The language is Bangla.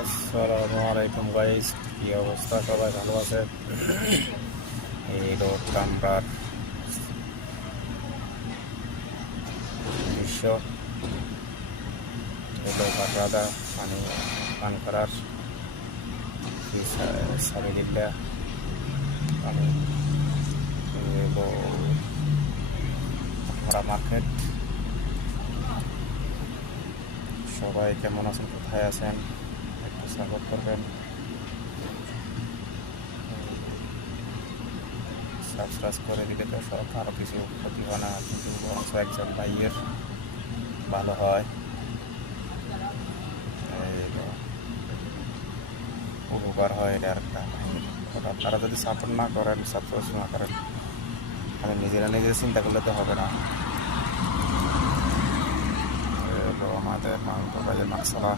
আসসালামু আলাইকুম গাইস, কি অবস্থা? সবাই ভালো আছে? এই রোড কামরার দৃশ্য, এলো বাগরাদা পানি পান করার সাবিলিল্লাহ পানি এলো ভরা মার্কেট। সবাই কেমন আছেন, কোথায় আছেন? একটু সাপোর্ট করবেন, সাবস্ক্রাইব করে দিলে তো সব আরও কিছু ক্ষতি হয় না, কিন্তু বরঞ্চ একজন ভাইয়ের ভালো হয়। উপকার হয়, এটা আরেকটা আপনারা যদি সাপোর্ট না করেন, সাবস্ক্রাইব না করেন, আমি নিজেরা চিন্তা করলে তো হবে না। আমাদের ভাইয়ের মাসালা